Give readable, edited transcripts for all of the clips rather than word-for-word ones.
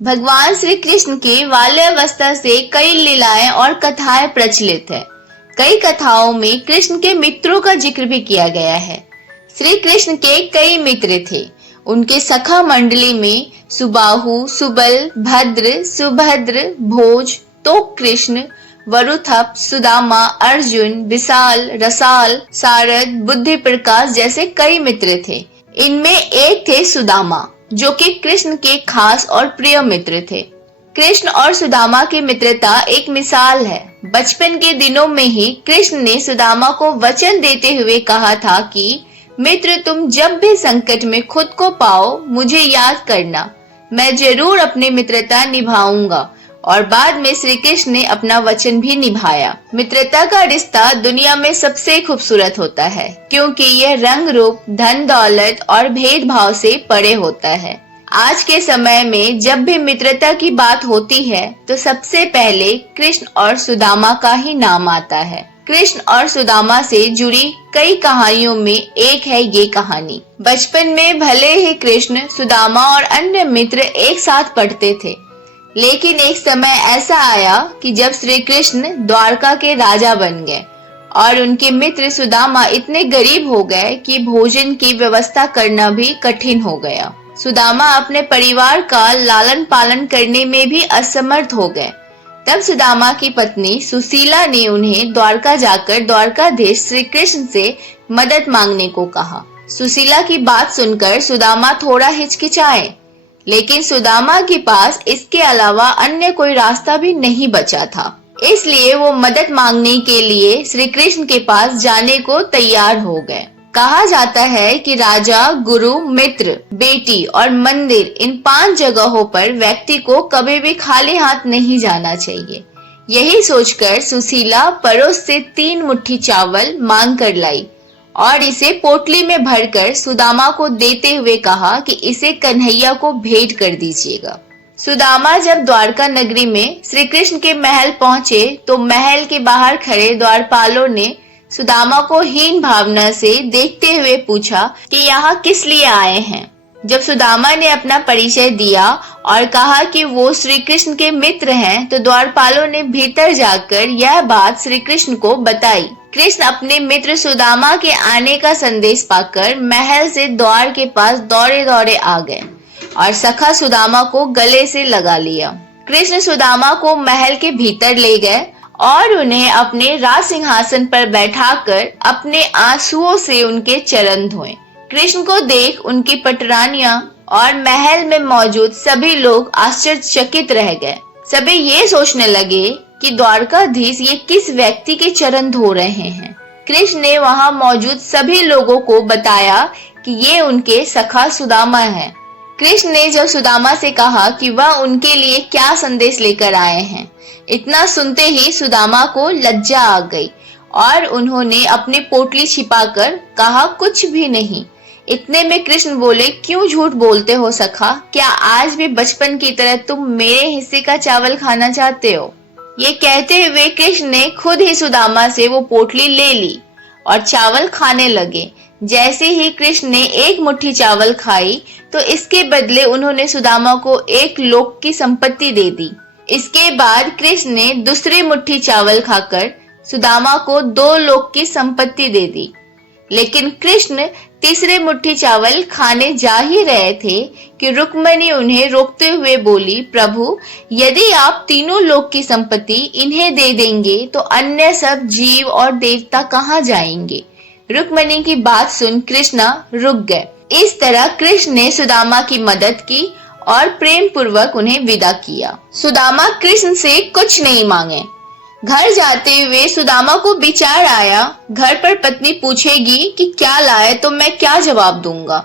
भगवान श्री कृष्ण की बाल्यावस्था से कई लीलाएं और कथाएं प्रचलित है। कई कथाओं में कृष्ण के मित्रों का जिक्र भी किया गया है। श्री कृष्ण के कई मित्र थे। उनके सखा मंडली में सुबाहु, सुबल, भद्र, सुभद्र, भोज, तोक कृष्ण, वरुथप, सुदामा, अर्जुन, विशाल, रसाल, सारद, बुद्धि प्रकाश जैसे कई मित्र थे। इनमें एक थे सुदामा, जो कि कृष्ण के खास और प्रिय मित्र थे। कृष्ण और सुदामा की मित्रता एक मिसाल है। बचपन के दिनों में ही कृष्ण ने सुदामा को वचन देते हुए कहा था कि मित्र, तुम जब भी संकट में खुद को पाओ मुझे याद करना, मैं जरूर अपनी मित्रता निभाऊंगा। और बाद में श्री कृष्ण ने अपना वचन भी निभाया। मित्रता का रिश्ता दुनिया में सबसे खूबसूरत होता है, क्योंकि यह रंग रूप, धन दौलत और भेदभाव से परे होता है। आज के समय में जब भी मित्रता की बात होती है तो सबसे पहले कृष्ण और सुदामा का ही नाम आता है। कृष्ण और सुदामा से जुड़ी कई कहानियों में एक है ये कहानी। बचपन में भले ही कृष्ण, सुदामा और अन्य मित्र एक साथ पढ़ते थे, लेकिन एक समय ऐसा आया कि जब श्री कृष्ण द्वारका के राजा बन गए और उनके मित्र सुदामा इतने गरीब हो गए कि भोजन की व्यवस्था करना भी कठिन हो गया। सुदामा अपने परिवार का लालन पालन करने में भी असमर्थ हो गए। तब सुदामा की पत्नी सुशीला ने उन्हें द्वारका जाकर द्वारकाधीश श्री कृष्ण से मदद मांगने को कहा। सुशीला की बात सुनकर सुदामा थोड़ा हिचकिचाए, लेकिन सुदामा के पास इसके अलावा अन्य कोई रास्ता भी नहीं बचा था। इसलिए वो मदद मांगने के लिए श्री कृष्ण के पास जाने को तैयार हो गए। कहा जाता है कि राजा, गुरु, मित्र, बेटी और मंदिर, इन 5 जगहों पर व्यक्ति को कभी भी खाली हाथ नहीं जाना चाहिए। यही सोचकर सुशीला पड़ोस से 3 मुट्ठी चावल मांग कर लाई और इसे पोटली में भरकर सुदामा को देते हुए कहा कि इसे कन्हैया को भेंट कर दीजिएगा। सुदामा जब द्वारका नगरी में श्री कृष्ण के महल पहुंचे तो महल के बाहर खड़े द्वारपालों ने सुदामा को हीन भावना से देखते हुए पूछा कि यहाँ किस लिए आए हैं। जब सुदामा ने अपना परिचय दिया और कहा कि वो श्री कृष्ण के मित्र हैं, तो द्वारपालों ने भीतर जाकर यह बात श्री कृष्ण को बताई। कृष्ण अपने मित्र सुदामा के आने का संदेश पाकर महल से द्वार के पास दौड़े दौड़े आ गए और सखा सुदामा को गले से लगा लिया। कृष्ण सुदामा को महल के भीतर ले गए और उन्हें अपने राज सिंहासन पर बैठाकर अपने आंसुओं से उनके चरण धोए। कृष्ण को देख उनकी पटरानियां और महल में मौजूद सभी लोग आश्चर्यचकित रह गए। सभी ये सोचने लगे कि द्वारकाधीश ये किस व्यक्ति के चरण धो रहे हैं। कृष्ण ने वहां मौजूद सभी लोगों को बताया कि ये उनके सखा सुदामा है। कृष्ण ने जब सुदामा से कहा कि वह उनके लिए क्या संदेश लेकर आए हैं, इतना सुनते ही सुदामा को लज्जा आ गई और उन्होंने अपनी पोटली छिपाकर कहा, कुछ भी नहीं। इतने में कृष्ण बोले, क्यों झूठ बोलते हो सखा? क्या आज भी बचपन की तरह तुम मेरे हिस्से का चावल खाना चाहते हो? ये कहते हुए कृष्ण ने खुद ही सुदामा से वो पोटली ले ली और चावल खाने लगे। जैसे ही कृष्ण ने 1 मुट्ठी चावल खाई तो इसके बदले उन्होंने सुदामा को 1 लोक की संपत्ति दे दी। इसके बाद कृष्ण ने दूसरी मुट्ठी चावल खाकर सुदामा को 2 लोक की संपत्ति दे दी। लेकिन कृष्ण तीसरे मुट्ठी चावल खाने जा ही रहे थे कि रुक्मिणी उन्हें रोकते हुए बोली, प्रभु, यदि आप 3 लोक की संपत्ति इन्हें दे देंगे तो अन्य सब जीव और देवता कहाँ जाएंगे? रुक्मिणी की बात सुन कृष्णा रुक गए। इस तरह कृष्ण ने सुदामा की मदद की और प्रेम पूर्वक उन्हें विदा किया। सुदामा कृष्ण से कुछ नहीं मांगे। घर जाते हुए सुदामा को विचार आया, घर पर पत्नी पूछेगी कि क्या लाए तो मैं क्या जवाब दूंगा।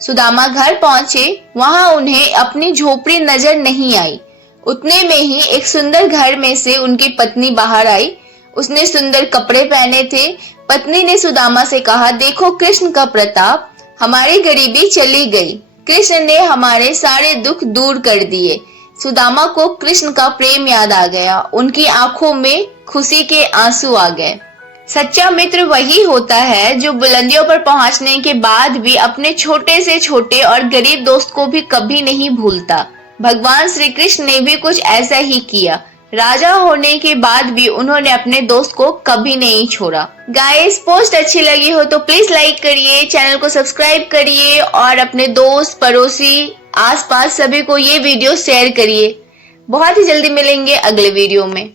सुदामा घर पहुंचे, वहां उन्हें अपनी झोपड़ी नजर नहीं आई। उतने में ही एक सुंदर घर में से उनकी पत्नी बाहर आई। उसने सुंदर कपड़े पहने थे। पत्नी ने सुदामा से कहा, देखो कृष्ण का प्रताप, हमारी गरीबी चली गई। कृष्ण ने हमारे सारे दुख दूर कर दिए। सुदामा को कृष्ण का प्रेम याद आ गया। उनकी आंखों में खुशी के आंसू आ गए। सच्चा मित्र वही होता है जो बुलंदियों पर पहुंचने के बाद भी अपने छोटे से छोटे और गरीब दोस्त को भी कभी नहीं भूलता। भगवान श्री कृष्ण ने भी कुछ ऐसा ही किया। राजा होने के बाद भी उन्होंने अपने दोस्त को कभी नहीं छोड़ा। गाइस, पोस्ट अच्छी लगी हो तो प्लीज लाइक करिए, चैनल को सब्सक्राइब करिए और अपने दोस्त, पड़ोसी, आसपास सभी को ये वीडियो शेयर करिए। बहुत ही जल्दी मिलेंगे अगले वीडियो में।